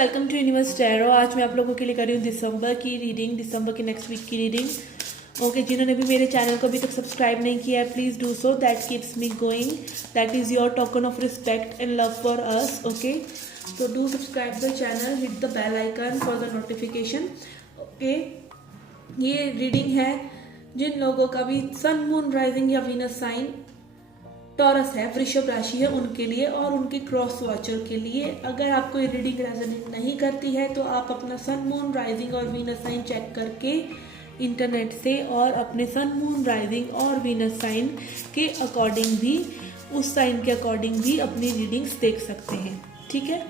Welcome to universe tarot. आज मैं आप लोगों के लिए कर रही हूँ दिसंबर की रीडिंग, दिसंबर की नेक्स्ट वीक की रीडिंग। ओके, जिन्होंने भी मेरे चैनल को अभी तक सब्सक्राइब नहीं किया है, please do so, that keeps me going, that is your token of respect and love for us. Okay, तो do subscribe the channel, hit the bell icon for the notification. Okay, ये reading है जिन लोगों का भी sun, moon, rising या Venus sign Taurus है, वृषभ राशि है, उनके लिए और उनके क्रॉस वॉचर के लिए। अगर आपको ये रीडिंग रेजोनेट नहीं करती है तो आप अपना सन, मून, राइजिंग और वीनस साइन चेक करके इंटरनेट से और अपने सन, मून, राइजिंग और वीनस साइन के अकॉर्डिंग भी, उस साइन के अकॉर्डिंग भी अपनी रीडिंग्स देख सकते हैं। ठीक है,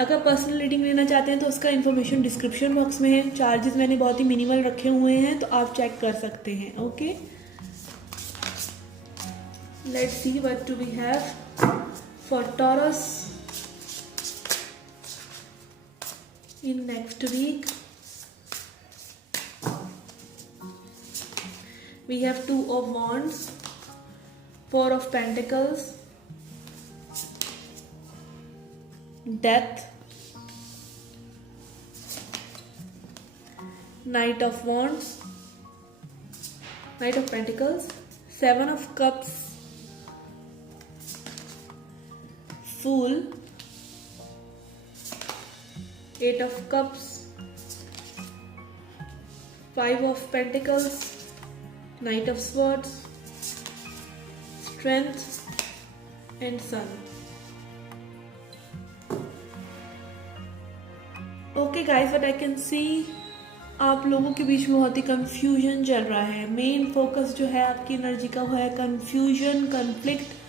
अगर पर्सनल रीडिंग लेना चाहते हैं तो उसका इन्फॉर्मेशन डिस्क्रिप्शन बॉक्स में है। चार्जेस मैंने बहुत ही मिनिमल रखे हुए हैं, तो आप चेक कर सकते हैं। Okay, let's see what do we have for Taurus in next week. We have Two of Wands, Four of Pentacles, Death, Knight of Wands, Knight of Pentacles, Seven of Cups, Fool, Eight of Cups, Five of Pentacles, Knight of Swords, Strength and Sun. Okay guys, what I can see, आप लोगों के बीच में बहुत ही confusion चल रहा है। Main focus जो है आपकी एनर्जी का वो है कंफ्यूजन, कन्फ्लिक्ट।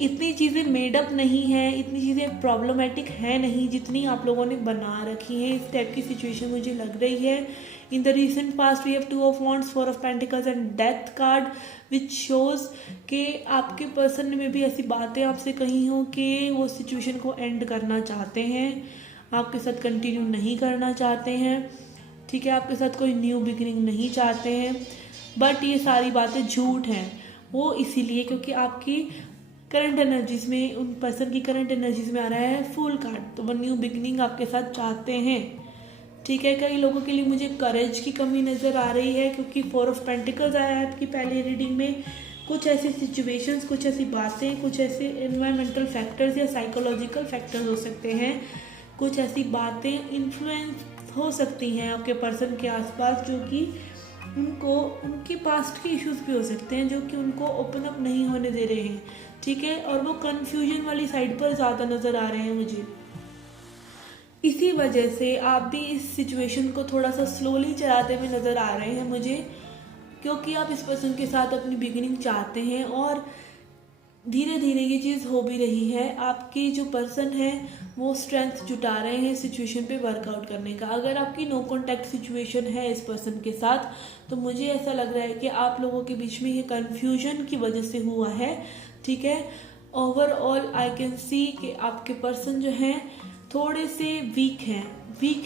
इतनी चीज़ें मेडअप नहीं है, इतनी चीज़ें प्रॉब्लमेटिक है नहीं जितनी आप लोगों ने बना रखी हैं। इस टाइप की सिचुएशन मुझे लग रही है। In the recent past we have two of wands, four of pentacles and death card, which shows कि आपके पर्सन ने में भी ऐसी बातें आपसे कही हो कि वो सिचुएशन को एंड करना चाहते हैं, आपके साथ कंटिन्यू नहीं करना चाहते हैं। ठीक है, आपके साथ कोई न्यू बिगिनिंग नहीं चाहते हैं, बट ये सारी बातें झूठ हैं। वो इसीलिए क्योंकि आपकी करंट एनर्जीज में, उन पर्सन की करंट एनर्जीज में आ रहा है फुल कार्ड, तो वो न्यू बिगिनिंग आपके साथ चाहते हैं। ठीक है, कई लोगों के लिए मुझे करेज की कमी नज़र आ रही है क्योंकि फोर ऑफ पेंटिकल्स आया है आपकी पहली रीडिंग में। कुछ ऐसी सिचुएशंस, कुछ ऐसी बातें, कुछ ऐसे एनवायरमेंटल फैक्टर्स या साइकोलॉजिकल फैक्टर्स हो सकते हैं, कुछ ऐसी बातें इन्फ्लुएंस हो सकती हैं आपके पर्सन के आसपास जो कि उनको, उनके पास्ट के इश्यूज भी हो सकते हैं जो कि उनको ओपन अप नहीं होने दे रहे हैं। ठीक है, और वो कंफ्यूजन वाली साइड पर ज़्यादा नज़र आ रहे हैं मुझे। इसी वजह से आप भी इस सिचुएशन को थोड़ा सा स्लोली चलाते हुए नज़र आ रहे हैं मुझे, क्योंकि आप इस पर्सन के साथ अपनी बिगिनिंग चाहते हैं और धीरे धीरे ये चीज़ हो भी रही है। आपकी जो पर्सन है वो स्ट्रेंथ जुटा रहे हैं सिचुएशन पे वर्कआउट करने का। अगर आपकी नो कॉन्टैक्ट सिचुएशन है इस पर्सन के साथ, तो मुझे ऐसा लग रहा है कि आप लोगों के बीच में ये कन्फ्यूजन की वजह से हुआ है। ठीक है, ओवरऑल आई कैन सी कि आपके पर्सन जो हैं थोड़े से वीक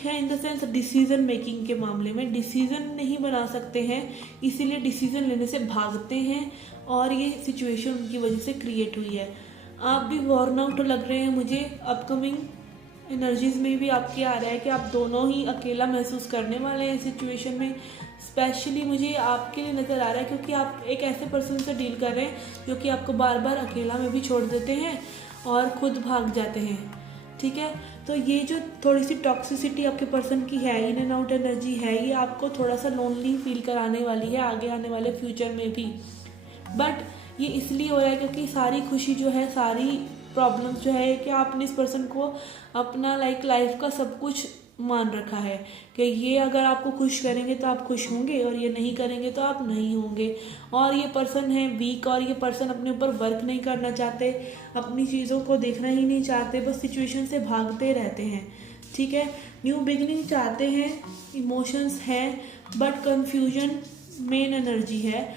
हैं in the sense decision making के मामले में। डिसीजन नहीं बना सकते हैं, इसीलिए डिसीजन लेने से भागते हैं और ये सिचुएशन उनकी वजह से क्रिएट हुई है। आप भी वॉर्न आउट लग रहे हैं मुझे। अपकमिंग एनर्जीज में भी आपके आ रहा है कि आप दोनों ही अकेला महसूस करने वाले हैं इस सिचुएशन में। स्पेशली मुझे आपके लिए नज़र आ रहा है क्योंकि आप एक ऐसे पर्सन से डील कर रहे हैं जो कि आपको बार बार अकेला में भी छोड़ देते हैं और खुद भाग जाते हैं। ठीक है, तो ये जो थोड़ी सी टॉक्सिसिटी आपके पर्सन की है, इन एंड आउट एनर्जी है, ये आपको थोड़ा सा लोनली फील कराने वाली है आगे आने वाले फ्यूचर में भी। बट ये इसलिए हो रहा है क्योंकि सारी खुशी जो है, सारी प्रॉब्लम्स जो है कि आपने इस पर्सन को अपना लाइफ का सब कुछ मान रखा है कि ये अगर आपको खुश करेंगे तो आप खुश होंगे और ये नहीं करेंगे तो आप नहीं होंगे। और ये पर्सन है वीक और ये पर्सन अपने ऊपर वर्क नहीं करना चाहते, अपनी चीज़ों को देखना ही नहीं चाहते, बस सिचुएशन से भागते रहते हैं। ठीक है, न्यू बिगिनिंग चाहते हैं, इमोशंस हैं, बट कंफ्यूजन मेन एनर्जी है,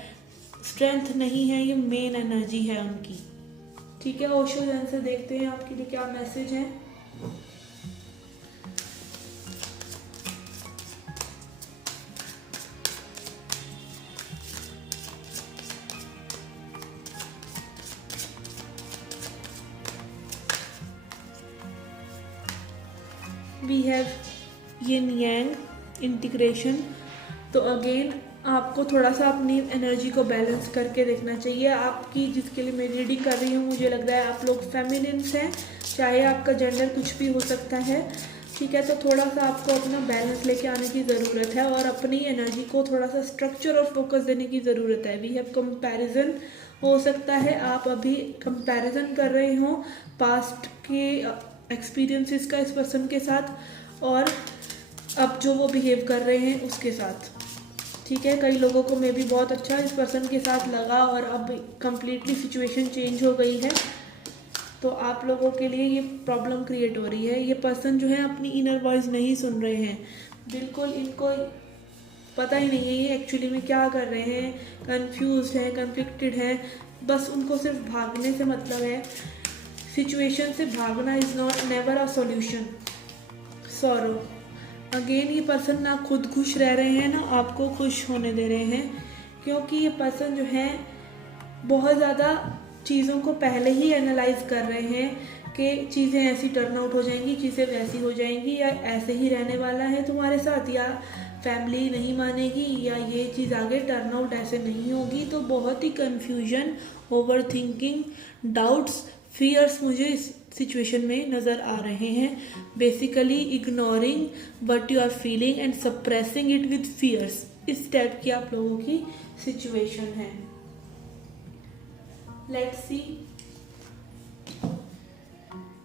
स्ट्रेंथ नहीं है, ये मेन एनर्जी है उनकी। ठीक है, ओशो जन से देखते हैं आपके लिए क्या मैसेज है। We have yin yang integration. तो अगेन आपको थोड़ा सा अपनी एनर्जी को बैलेंस करके देखना चाहिए। आपकी जिसके लिए मैं रीडिंग कर रही हूँ, मुझे लग रहा है आप लोग फेमिनिन्स हैं, चाहे आपका जेंडर कुछ भी हो सकता है, ठीक है। तो थोड़ा सा आपको अपना बैलेंस लेके आने की ज़रूरत है और अपनी एनर्जी को थोड़ा सा स्ट्रक्चर और फोकस देने की ज़रूरत है। वी हैव कंपैरिजन, हो सकता है आप अभी कंपैरिजन कर रहे हो पास्ट के एक्सपीरियंसेस का इस पर्सन के साथ और अब जो वो बिहेव कर रहे हैं उसके साथ, ठीक है। कई लोगों को मे भी बहुत अच्छा इस पर्सन के साथ लगा और अब कम्प्लीटली सिचुएशन चेंज हो गई है, तो आप लोगों के लिए ये प्रॉब्लम क्रिएट हो रही है। ये पर्सन जो है अपनी इनर वॉइस नहीं सुन रहे हैं, बिल्कुल इनको पता ही नहीं है ये एक्चुअली में क्या कर रहे हैं, कंफ्यूज्ड है, कन्फ्लिक्टेड है, बस उनको सिर्फ भागने से मतलब है। सिचुएशन से भागना is not never a solution. Sorrow, again ये पर्सन ना खुद खुश रह रहे हैं ना आपको खुश होने दे रहे हैं, क्योंकि ये पर्सन जो है बहुत ज़्यादा चीज़ों को पहले ही एनालाइज कर रहे हैं कि चीज़ें ऐसी टर्न आउट हो जाएंगी, चीज़ें वैसी हो जाएंगी, या ऐसे ही रहने वाला है तुम्हारे साथ, या फैमिली नहीं मानेगी, या ये चीज़ आगे टर्न आउट ऐसे नहीं होगी। तो बहुत ही confusion, over thinking, doubts, fears मुझे इस सिचुएशन में नज़र आ रहे हैं। Basically ignoring what you are feeling and suppressing it with fears, इस टाइप की आप लोगों की सिचुएशन है। लेट्स सी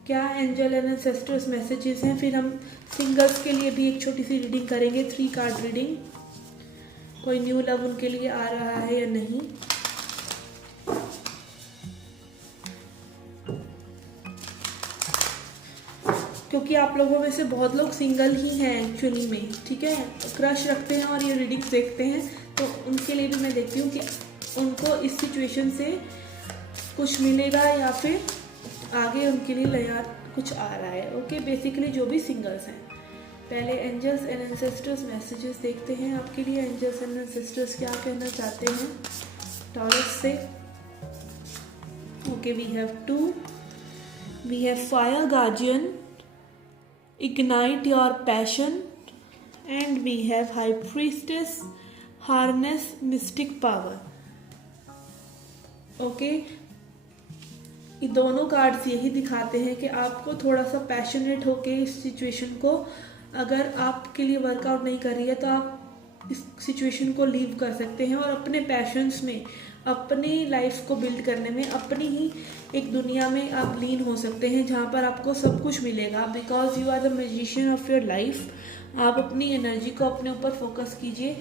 क्या एंजल एंड एंसेस्टर्स मैसेजेस हैं। फिर हम सिंगल्स के लिए भी एक छोटी सी रीडिंग करेंगे, 3 कार्ड रीडिंग। कोई न्यू लव उनके लिए आ रहा है या नहीं। क्योंकि आप लोगों में से बहुत लोग सिंगल ही हैं एक्चुअली में, ठीक है, क्रश रखते हैं और ये रीडिंग्स देखते हैं, तो उनके लिए भी मैं देखती हूँ कि उनको इस सिचुएशन से कुछ मिलेगा या फिर आगे उनके लिए नया कुछ आ रहा है। ओके, बेसिकली जो भी सिंगल्स हैं। पहले एंजल्स एंड एंसेस्टर्स मैसेजेस देखते हैं आपके लिए। एंजल्स एंड एंसेस्टर्स क्या कहना चाहते हैं टॉरस से। Okay, we have 2, we have fire guardian, ignite your passion, and we have high priestess, harness mystic power. Okay, ये दोनों कार्ड्स यही दिखाते हैं कि आपको थोड़ा सा पैशनेट होके इस सिचुएशन को, अगर आपके लिए वर्कआउट नहीं कर रही है तो आप इस सिचुएशन को लीव कर सकते हैं और अपने पैशंस में, अपनी लाइफ को बिल्ड करने में, अपनी ही एक दुनिया में आप लीन हो सकते हैं जहाँ पर आपको सब कुछ मिलेगा। Because you are the magician of your life. आप अपनी एनर्जी को अपने ऊपर फोकस कीजिए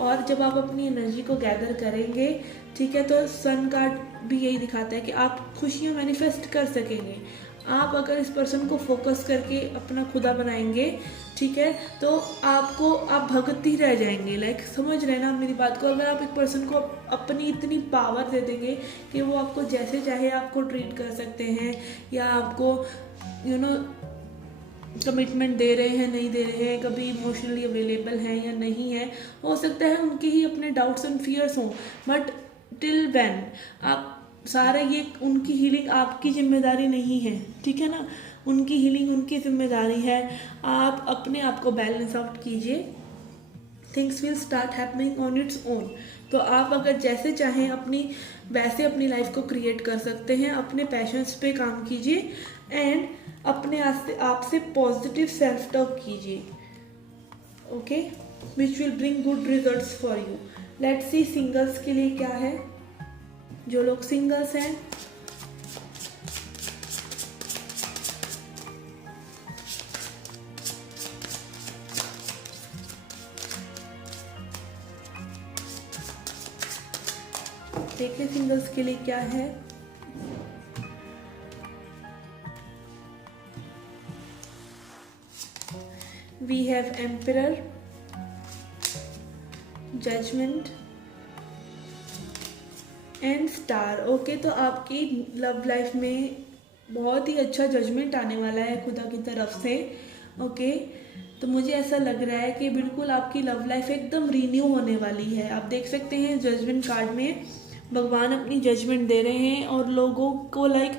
और जब आप अपनी एनर्जी को गैदर करेंगे, ठीक है, तो सन कार्ड भी यही दिखाता है कि आप खुशियाँ मैनिफेस्ट कर सकेंगे। आप अगर इस पर्सन को फोकस करके अपना खुदा बनाएंगे, ठीक है, तो आप भगत ही रह जाएंगे। लाइक समझ रहे हैं ना मेरी बात को। अगर आप एक पर्सन को अपनी इतनी पावर दे देंगे कि वो आपको जैसे चाहे आपको ट्रीट कर सकते हैं, या आपको कमिटमेंट दे रहे हैं, नहीं दे रहे हैं, कभी इमोशनली अवेलेबल हैं या नहीं है, हो सकता है उनके ही अपने डाउट्स एंड फियर्स हों, बट टिल व्हेन आप सारा ये उनकी हीलिंग आपकी जिम्मेदारी नहीं है, ठीक है ना, उनकी हीलिंग उनकी जिम्मेदारी है। आप अपने आप को बैलेंस आउट कीजिए, things will start happening on its own. तो आप अगर जैसे चाहें वैसे अपनी लाइफ को क्रिएट कर सकते हैं। अपने पैशंस पे काम कीजिए एंड अपने आप से पॉजिटिव सेल्फ टॉक कीजिए, okay, which will bring good results for you. Let's see singles के लिए क्या है। जो लोग सिंगल्स हैं, देखिए सिंगल्स के लिए क्या है। We have emperor, judgment and star. Okay, तो आपकी लव लाइफ में बहुत ही अच्छा जजमेंट आने वाला है खुदा की तरफ से। ओके, तो मुझे ऐसा लग रहा है कि बिल्कुल आपकी लव लाइफ एकदम रीन्यू होने वाली है। आप देख सकते हैं जजमेंट कार्ड में भगवान अपनी जजमेंट दे रहे हैं और लोगों को लाइक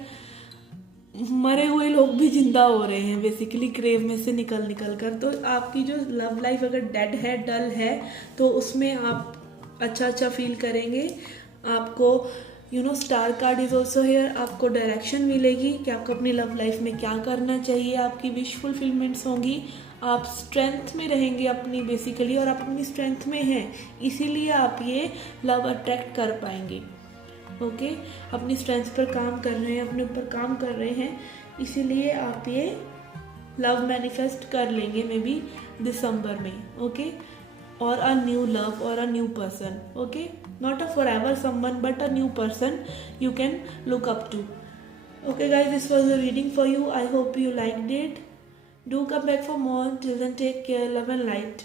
मरे हुए लोग भी जिंदा हो रहे हैं बेसिकली ग्रेव में से निकल निकल कर। तो आपकी जो लव लाइफ अगर डेड है, डल है, तो उसमें आप अच्छा फील करेंगे। आपको star card is also here, आपको डायरेक्शन मिलेगी कि आपको अपनी लव लाइफ में क्या करना चाहिए। आपकी विश फुलफिलमेंट्स होंगी, आप स्ट्रेंथ में रहेंगे अपनी बेसिकली, और आप अपनी स्ट्रेंथ में हैं, इसीलिए आप ये लव अट्रैक्ट कर पाएंगे। ओके, अपनी स्ट्रेंथ पर काम कर रहे हैं, अपने ऊपर काम कर रहे हैं, इसीलिए आप ये लव मैनिफेस्ट कर लेंगे मे बी दिसंबर में। ओके, और अ न्यू लव और a new person. Okay, not a forever someone but a new person you can look up to. Okay guys, this was a reading for you. I hope you liked it. Do come back for more. Till then, take care, love and light.